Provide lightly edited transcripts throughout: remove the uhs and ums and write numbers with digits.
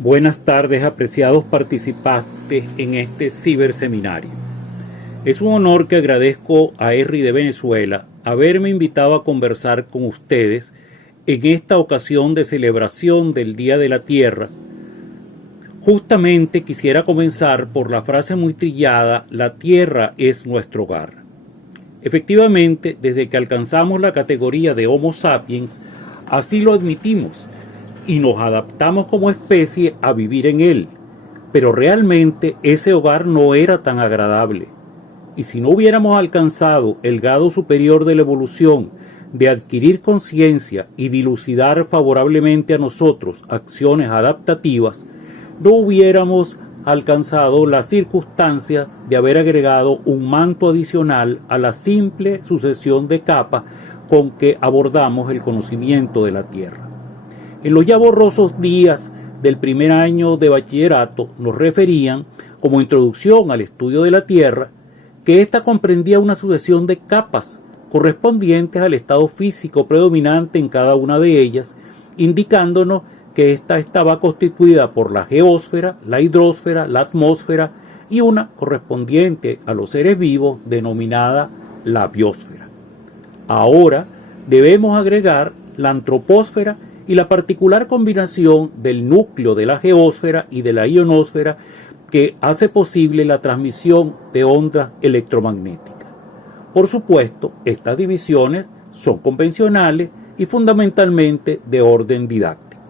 Buenas tardes, apreciados participantes en este ciberseminario. Es un honor que agradezco a ERRI de Venezuela haberme invitado a conversar con ustedes en esta ocasión de celebración del Día de la Tierra. Justamente quisiera comenzar por la frase muy trillada: la Tierra es nuestro hogar. Efectivamente, desde que alcanzamos la categoría de Homo sapiens, así lo admitimos y nos adaptamos como especie a vivir en él. Pero realmente ese hogar no era tan agradable. Y si no hubiéramos alcanzado el grado superior de la evolución de adquirir conciencia y dilucidar favorablemente a nosotros acciones adaptativas, no hubiéramos alcanzado la circunstancia de haber agregado un manto adicional a la simple sucesión de capas con que abordamos el conocimiento de la Tierra. En los ya borrosos días del primer año de bachillerato nos referían, como introducción al estudio de la Tierra, que ésta comprendía una sucesión de capas correspondientes al estado físico predominante en cada una de ellas, indicándonos que ésta estaba constituida por la geósfera, la hidrosfera, la atmósfera y una correspondiente a los seres vivos denominada la biosfera. Ahora debemos agregar la antropósfera y la particular combinación del núcleo de la geósfera y de la ionosfera que hace posible la transmisión de ondas electromagnéticas. Por supuesto, estas divisiones son convencionales y fundamentalmente de orden didáctico.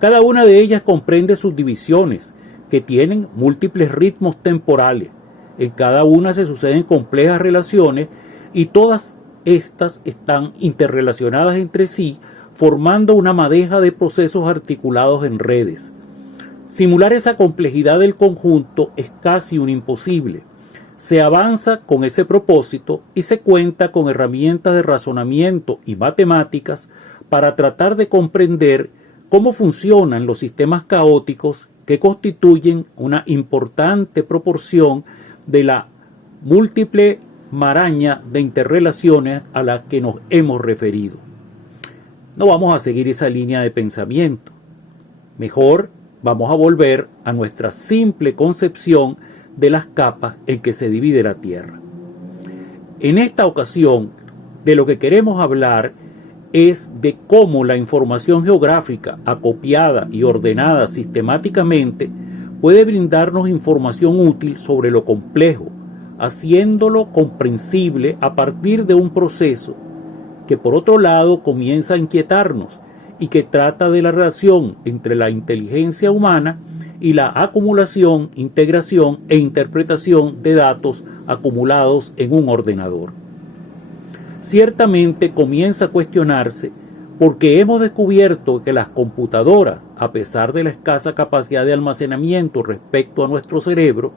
Cada una de ellas comprende subdivisiones que tienen múltiples ritmos temporales. En cada una se suceden complejas relaciones y todas estas están interrelacionadas entre sí, formando una madeja de procesos articulados en redes. Simular esa complejidad del conjunto es casi un imposible. Se avanza con ese propósito y se cuenta con herramientas de razonamiento y matemáticas para tratar de comprender cómo funcionan los sistemas caóticos que constituyen una importante proporción de la múltiple maraña de interrelaciones a las que nos hemos referido. No vamos a seguir esa línea de pensamiento. Mejor vamos a volver a nuestra simple concepción de las capas en que se divide la Tierra. En esta ocasión, de lo que queremos hablar es de cómo la información geográfica acopiada y ordenada sistemáticamente puede brindarnos información útil sobre lo complejo, haciéndolo comprensible a partir de un proceso que por otro lado comienza a inquietarnos y que trata de la relación entre la inteligencia humana y la acumulación, integración e interpretación de datos acumulados en un ordenador. Ciertamente comienza a cuestionarse porque hemos descubierto que las computadoras, a pesar de la escasa capacidad de almacenamiento respecto a nuestro cerebro,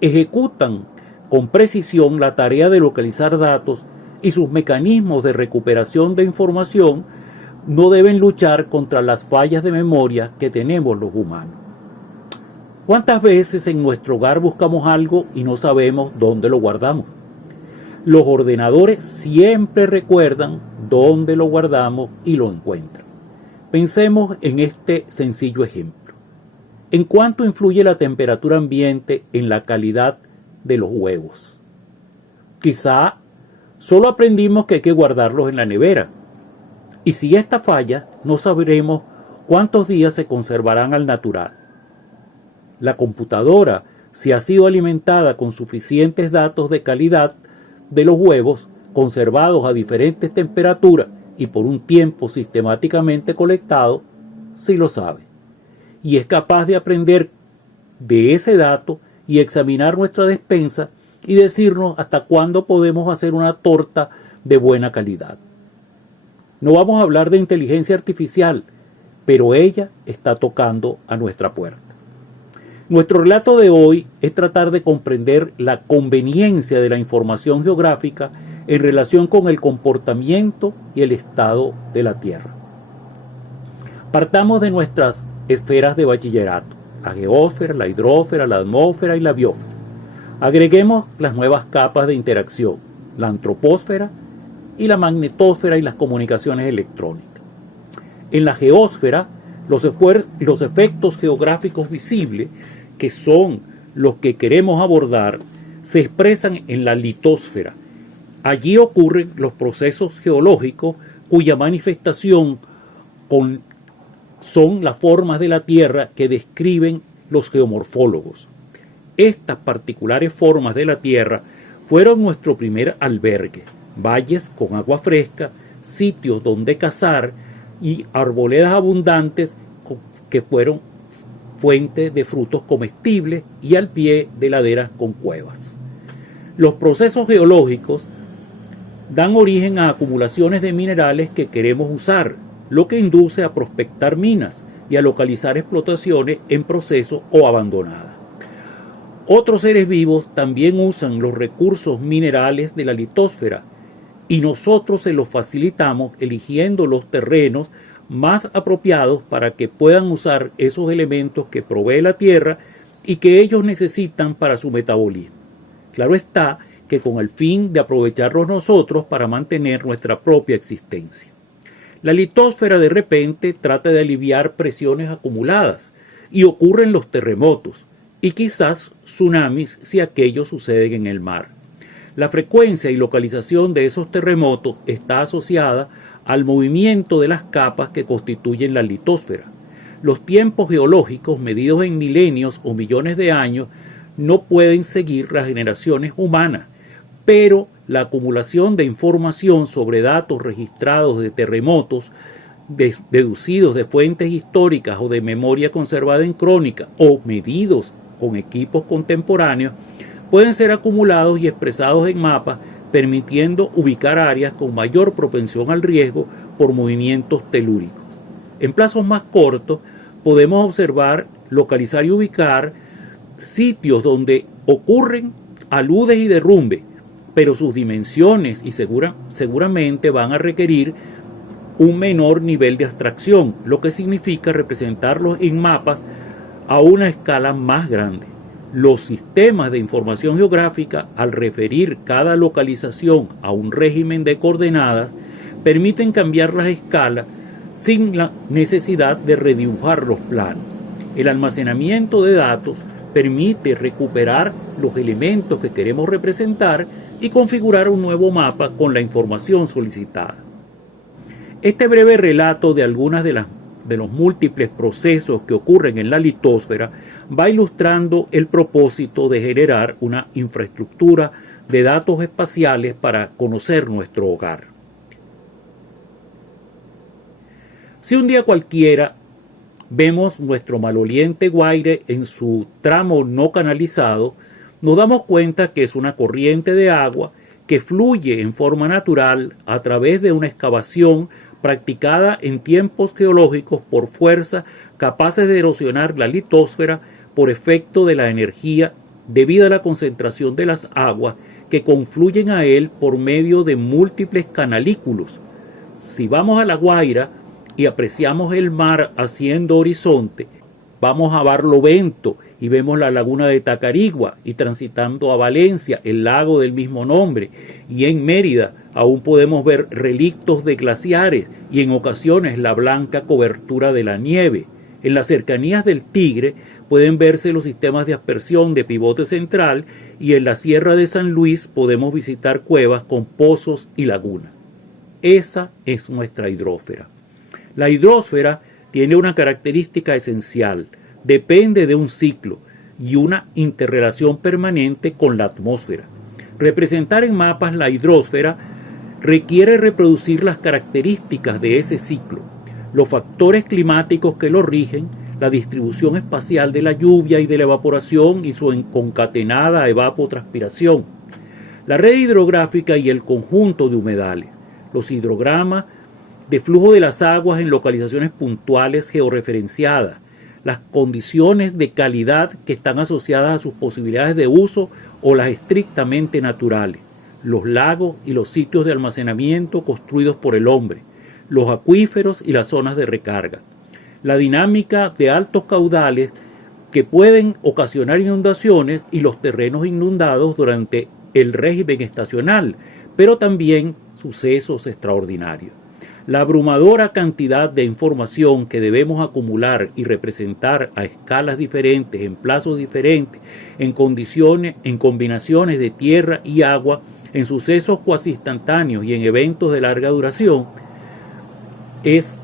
ejecutan con precisión la tarea de localizar datos y sus mecanismos de recuperación de información no deben luchar contra las fallas de memoria que tenemos los humanos. ¿Cuántas veces en nuestro hogar buscamos algo y no sabemos dónde lo guardamos? Los ordenadores siempre recuerdan dónde lo guardamos y lo encuentran. Pensemos en este sencillo ejemplo. ¿En cuánto influye la temperatura ambiente en la calidad de los huevos? Quizá solo aprendimos que hay que guardarlos en la nevera. Y si esta falla, no sabremos cuántos días se conservarán al natural. La computadora, si ha sido alimentada con suficientes datos de calidad de los huevos, conservados a diferentes temperaturas y por un tiempo sistemáticamente colectado, sí lo sabe. Y es capaz de aprender de ese dato y examinar nuestra despensa y decirnos hasta cuándo podemos hacer una torta de buena calidad. No vamos a hablar de inteligencia artificial, pero ella está tocando a nuestra puerta. Nuestro relato de hoy es tratar de comprender la conveniencia de la información geográfica en relación con el comportamiento y el estado de la Tierra. Partamos de nuestras esferas de bachillerato: la geósfera, la hidrosfera, la atmósfera y la biosfera. Agreguemos las nuevas capas de interacción, la antropósfera y la magnetosfera y las comunicaciones electrónicas. En la geósfera, Los efectos geográficos visibles, que son los que queremos abordar, se expresan en la litosfera. Allí ocurren los procesos geológicos cuya manifestación son las formas de la Tierra que describen los geomorfólogos. Estas particulares formas de la Tierra fueron nuestro primer albergue: valles con agua fresca, sitios donde cazar y arboledas abundantes que fueron fuente de frutos comestibles, y al pie de laderas con cuevas. Los procesos geológicos dan origen a acumulaciones de minerales que queremos usar, lo que induce a prospectar minas y a localizar explotaciones en proceso o abandonadas. Otros seres vivos también usan los recursos minerales de la litosfera, y nosotros se los facilitamos eligiendo los terrenos más apropiados para que puedan usar esos elementos que provee la Tierra y que ellos necesitan para su metabolismo. Claro está que con el fin de aprovecharlos nosotros para mantener nuestra propia existencia. La litosfera de repente trata de aliviar presiones acumuladas y ocurren los terremotos y quizás tsunamis si aquellos suceden en el mar. La frecuencia y localización de esos terremotos está asociada al movimiento de las capas que constituyen la litosfera. Los tiempos geológicos medidos en milenios o millones de años no pueden seguir las generaciones humanas, pero la acumulación de información sobre datos registrados de terremotos, deducidos de fuentes históricas o de memoria conservada en crónica o medidos con equipos contemporáneos, pueden ser acumulados y expresados en mapas, permitiendo ubicar áreas con mayor propensión al riesgo por movimientos telúricos. En plazos más cortos podemos observar, localizar y ubicar sitios donde ocurren aludes y derrumbes, pero sus dimensiones y seguramente van a requerir un menor nivel de abstracción, lo que significa representarlos en mapas a una escala más grande. Los sistemas de información geográfica, al referir cada localización a un régimen de coordenadas, permiten cambiar las escalas sin la necesidad de redibujar los planos. El almacenamiento de datos permite recuperar los elementos que queremos representar y configurar un nuevo mapa con la información solicitada. Este breve relato de algunas de los múltiples procesos que ocurren en la litosfera va ilustrando el propósito de generar una infraestructura de datos espaciales para conocer nuestro hogar. Si un día cualquiera vemos nuestro maloliente Guaire en su tramo no canalizado, nos damos cuenta que es una corriente de agua que fluye en forma natural a través de una excavación practicada en tiempos geológicos por fuerzas capaces de erosionar la litosfera por efecto de la energía debido a la concentración de las aguas que confluyen a él por medio de múltiples canalículos. Si vamos a La Guaira y apreciamos el mar haciendo horizonte, vamos a Barlovento y vemos la laguna de Tacarigua, y transitando a Valencia, el lago del mismo nombre, y en Mérida aún podemos ver relictos de glaciares y en ocasiones la blanca cobertura de la nieve. En las cercanías del Tigre pueden verse los sistemas de aspersión de pivote central, y en la Sierra de San Luis podemos visitar cuevas con pozos y lagunas. Esa es nuestra hidrósfera. La hidrósfera tiene una característica esencial: depende de un ciclo y una interrelación permanente con la atmósfera. Representar en mapas la hidrósfera requiere reproducir las características de ese ciclo, los factores climáticos que lo rigen, la distribución espacial de la lluvia y de la evaporación y su concatenada evapotranspiración, la red hidrográfica y el conjunto de humedales, los hidrogramas de flujo de las aguas en localizaciones puntuales georreferenciadas, las condiciones de calidad que están asociadas a sus posibilidades de uso o las estrictamente naturales, los lagos y los sitios de almacenamiento construidos por el hombre, los acuíferos y las zonas de recarga, la dinámica de altos caudales que pueden ocasionar inundaciones y los terrenos inundados durante el régimen estacional, pero también sucesos extraordinarios. La abrumadora cantidad de información que debemos acumular y representar a escalas diferentes, en plazos diferentes, en combinaciones de tierra y agua, en sucesos cuasi instantáneos y en eventos de larga duración, es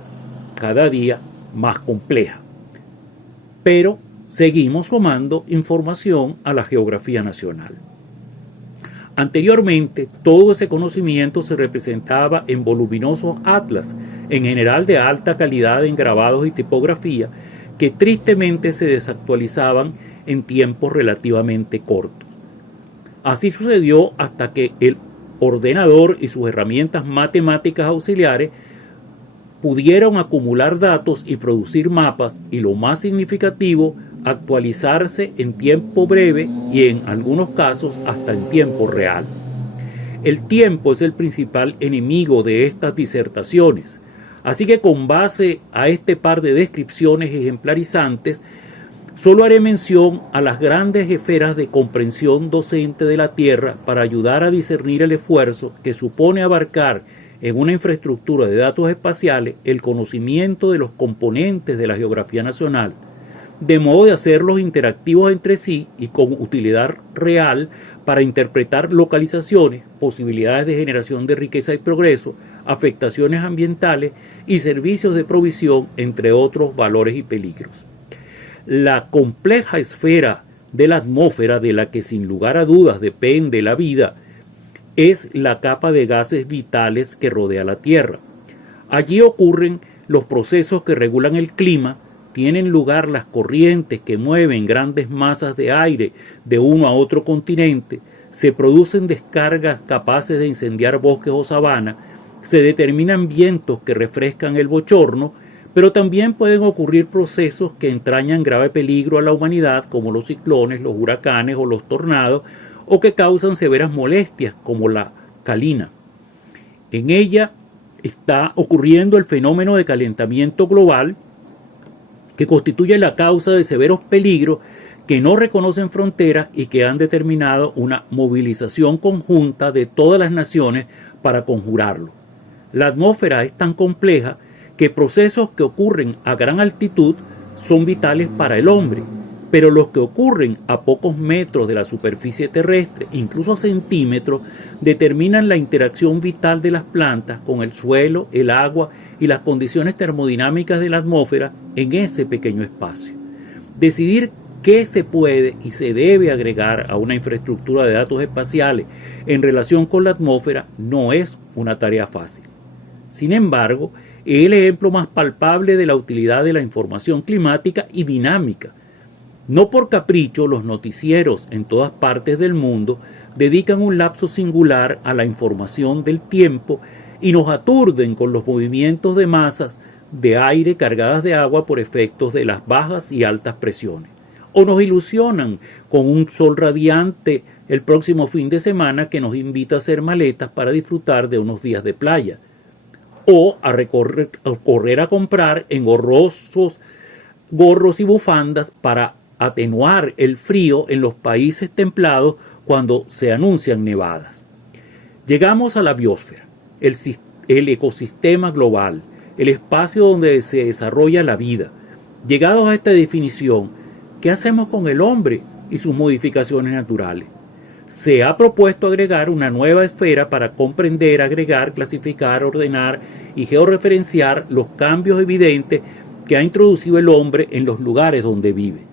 cada día más compleja. Pero seguimos sumando información a la geografía nacional. Anteriormente, todo ese conocimiento se representaba en voluminosos atlas, en general de alta calidad en grabados y tipografía, que tristemente se desactualizaban en tiempos relativamente cortos. Así sucedió hasta que el ordenador y sus herramientas matemáticas auxiliares pudieron acumular datos y producir mapas, y lo más significativo, actualizarse en tiempo breve y en algunos casos hasta en tiempo real. El tiempo es el principal enemigo de estas disertaciones, así que con base a este par de descripciones ejemplarizantes, solo haré mención a las grandes esferas de comprensión docente de la Tierra para ayudar a discernir el esfuerzo que supone abarcar en una infraestructura de datos espaciales el conocimiento de los componentes de la geografía nacional, de modo de hacerlos interactivos entre sí y con utilidad real para interpretar localizaciones, posibilidades de generación de riqueza y progreso, afectaciones ambientales y servicios de provisión, entre otros valores y peligros. La compleja esfera de la atmósfera, de la que sin lugar a dudas depende la vida, es la capa de gases vitales que rodea la Tierra. Allí ocurren los procesos que regulan el clima, tienen lugar las corrientes que mueven grandes masas de aire de uno a otro continente, se producen descargas capaces de incendiar bosques o sabanas, se determinan vientos que refrescan el bochorno, pero también pueden ocurrir procesos que entrañan grave peligro a la humanidad, como los ciclones, los huracanes o los tornados, o que causan severas molestias, como la calina. En ella está ocurriendo el fenómeno de calentamiento global, que constituye la causa de severos peligros que no reconocen fronteras y que han determinado una movilización conjunta de todas las naciones para conjurarlo. La atmósfera es tan compleja que procesos que ocurren a gran altitud son vitales para el hombre, pero los que ocurren a pocos metros de la superficie terrestre, incluso a centímetros, determinan la interacción vital de las plantas con el suelo, el agua y las condiciones termodinámicas de la atmósfera en ese pequeño espacio. Decidir qué se puede y se debe agregar a una infraestructura de datos espaciales en relación con la atmósfera no es una tarea fácil. Sin embargo, es el ejemplo más palpable de la utilidad de la información climática y dinámica. No por capricho, los noticieros en todas partes del mundo dedican un lapso singular a la información del tiempo y nos aturden con los movimientos de masas de aire cargadas de agua por efectos de las bajas y altas presiones. O nos ilusionan con un sol radiante el próximo fin de semana que nos invita a hacer maletas para disfrutar de unos días de playa. O a correr a comprar engorrosos gorros y bufandas para atenuar el frío en los países templados cuando se anuncian nevadas. Llegamos a la biosfera, el ecosistema global, el espacio donde se desarrolla la vida. Llegados a esta definición, ¿qué hacemos con el hombre y sus modificaciones naturales? Se ha propuesto agregar una nueva esfera para comprender, agregar, clasificar, ordenar y georreferenciar los cambios evidentes que ha introducido el hombre en los lugares donde vive,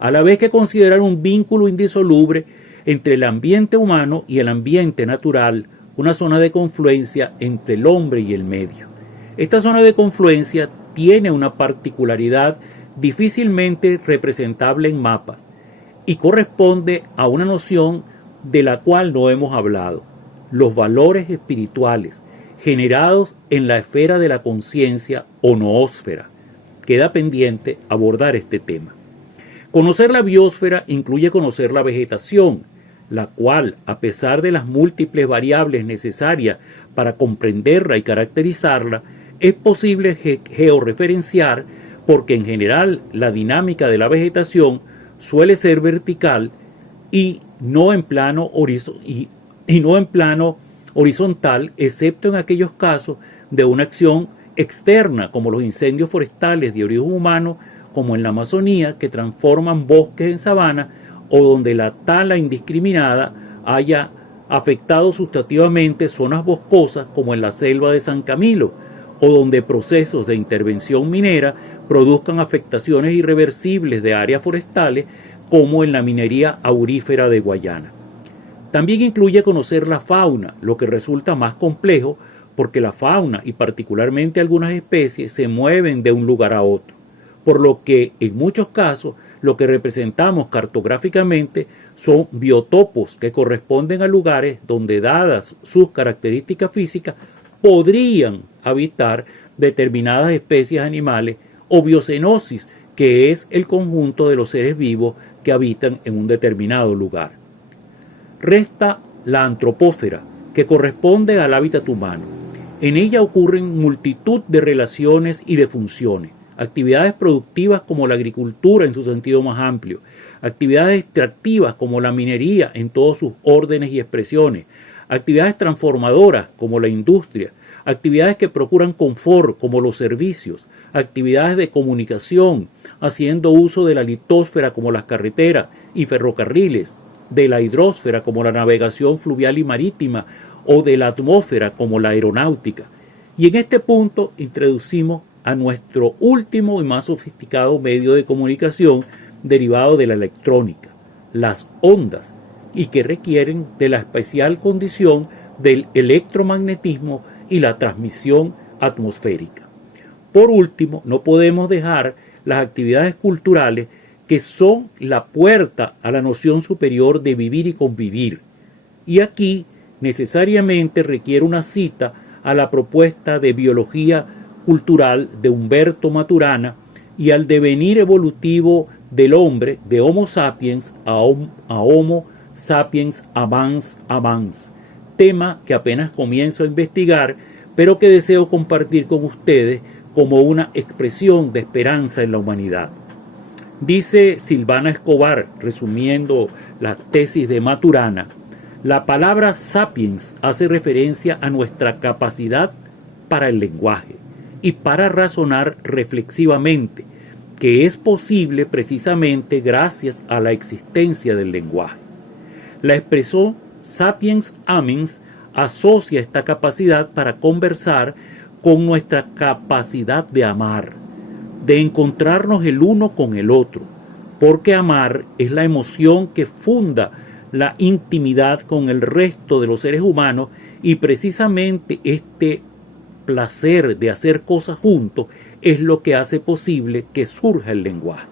a la vez que considerar un vínculo indisoluble entre el ambiente humano y el ambiente natural, una zona de confluencia entre el hombre y el medio. Esta zona de confluencia tiene una particularidad difícilmente representable en mapas y corresponde a una noción de la cual no hemos hablado: los valores espirituales generados en la esfera de la conciencia o noósfera. Queda pendiente abordar este tema. Conocer la biosfera incluye conocer la vegetación, la cual, a pesar de las múltiples variables necesarias para comprenderla y caracterizarla, es posible georreferenciar porque en general la dinámica de la vegetación suele ser vertical y no en plano horizontal, excepto en aquellos casos de una acción externa, como los incendios forestales de origen humano, como en la Amazonía, que transforman bosques en sabana, o donde la tala indiscriminada haya afectado sustantivamente zonas boscosas, como en la selva de San Camilo, o donde procesos de intervención minera produzcan afectaciones irreversibles de áreas forestales, como en la minería aurífera de Guayana. También incluye conocer la fauna, lo que resulta más complejo porque la fauna y particularmente algunas especies se mueven de un lugar a otro, por lo que en muchos casos lo que representamos cartográficamente son biotopos que corresponden a lugares donde, dadas sus características físicas, podrían habitar determinadas especies animales, o biocenosis, que es el conjunto de los seres vivos que habitan en un determinado lugar. Resta la antropósfera, que corresponde al hábitat humano. En ella ocurren multitud de relaciones y de funciones, actividades productivas como la agricultura en su sentido más amplio, actividades extractivas como la minería en todos sus órdenes y expresiones, actividades transformadoras como la industria, actividades que procuran confort como los servicios, actividades de comunicación, haciendo uso de la litosfera como las carreteras y ferrocarriles, de la hidrosfera como la navegación fluvial y marítima, o de la atmósfera como la aeronáutica. Y en este punto introducimos a nuestro último y más sofisticado medio de comunicación derivado de la electrónica, las ondas, y que requieren de la especial condición del electromagnetismo y la transmisión atmosférica. Por último, no podemos dejar las actividades culturales, que son la puerta a la noción superior de vivir y convivir. Y aquí necesariamente requiere una cita a la propuesta de biología cultural de Humberto Maturana y al devenir evolutivo del hombre de Homo sapiens a Homo sapiens avans avans, tema que apenas comienzo a investigar, pero que deseo compartir con ustedes como una expresión de esperanza en la humanidad. Dice Silvana Escobar, resumiendo la tesis de Maturana, la palabra sapiens hace referencia a nuestra capacidad para el lenguaje y para razonar reflexivamente, que es posible precisamente gracias a la existencia del lenguaje. La expresión sapiens amens asocia esta capacidad para conversar con nuestra capacidad de amar, de encontrarnos el uno con el otro, porque amar es la emoción que funda la intimidad con el resto de los seres humanos, y precisamente este placer de hacer cosas juntos es lo que hace posible que surja el lenguaje.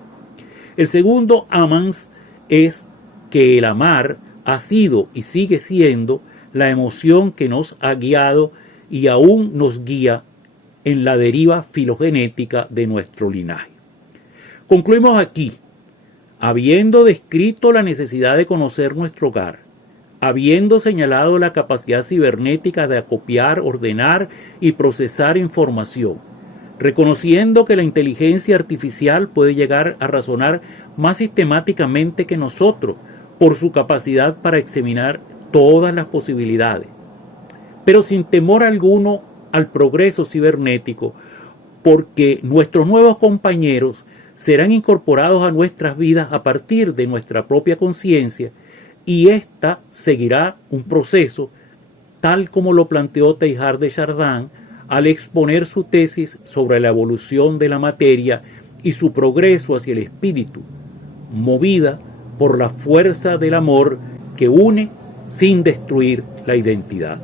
El segundo amans es que el amar ha sido y sigue siendo la emoción que nos ha guiado y aún nos guía en la deriva filogenética de nuestro linaje. Concluimos aquí, habiendo descrito la necesidad de conocer nuestro hogar, habiendo señalado la capacidad cibernética de acopiar, ordenar y procesar información, reconociendo que la inteligencia artificial puede llegar a razonar más sistemáticamente que nosotros por su capacidad para examinar todas las posibilidades, pero sin temor alguno al progreso cibernético, porque nuestros nuevos compañeros serán incorporados a nuestras vidas a partir de nuestra propia conciencia, y ésta seguirá un proceso tal como lo planteó Teilhard de Chardin al exponer su tesis sobre la evolución de la materia y su progreso hacia el espíritu, movida por la fuerza del amor que une sin destruir la identidad.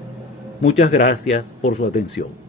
Muchas gracias por su atención.